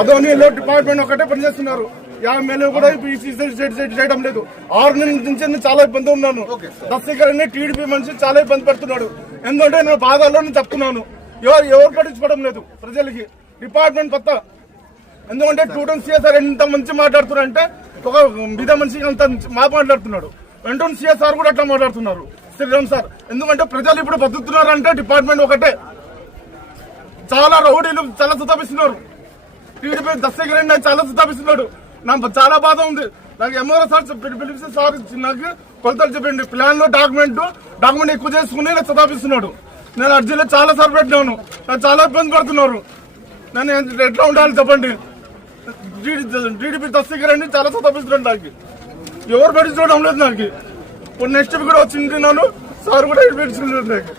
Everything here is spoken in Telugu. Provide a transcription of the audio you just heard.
అదోనిలో డిపార్ట్మెంట్ ఒకటే పనిచేస్తున్నారు. ఎమ్మెల్యే కూడా చేయడం లేదు. 6 నెలల నుంచి చాలా ఇబ్బంది ఉన్నాను. దస్తగిరి టీడీపీ మనిషి చాలా ఇబ్బంది పెడుతున్నాడు. ఎందుకంటే నేను బాధల్లో చెప్తున్నాను. ఎవరు పట్టించుకోవడం లేదు ప్రజలకి. డిపార్ట్మెంట్ కొత్త. ఎందుకంటే 2 సిఎస్ఆర్ ఎంత మంచి మాట్లాడుతున్నారంటే ఒక మీద మనిషి అంత మాట్లాడుతున్నాడు. 2 సిఎస్ఆర్ కూడా అట్లా మాట్లాడుతున్నారు. శ్రీరామ్ సార్ ఎందుకంటే ప్రజలు ఇప్పుడు బతుకుతున్నారంటే డిపార్ట్మెంట్ ఒకటే. చాలా రౌడీలు చాలా సుతాపిస్తున్నారు. టీడీపీ దస్తగిరి చాలా సుతాపిస్తున్నాడు. నాకు చాలా బాధ ఉంది. నాకు ఎంఆర్ఓ సార్ పిలిపిస్తే సార్ నాకు కొలతలు చెప్పండి. ప్లాన్ లో డాక్యుమెంట్ ఎక్కువ చేసుకుని నాకు సుతాపిస్తున్నాడు. నేను అర్జీలో చాలా సార్ పెట్టినాను. నాకు చాలా ఇబ్బంది పడుతున్నారు. నేను ఎట్లా ఉండాలి చెప్పండి. టీడీపీ దస్తగిరి చాలా సుతాపిస్తున్నాడు. నాకు ఎవరు పట్టించుకోవడం లేదు. నాకు నెక్స్ట్ కూడా వచ్చింది. సార్ కూడా పెట్టించుకున్నారు నాకు.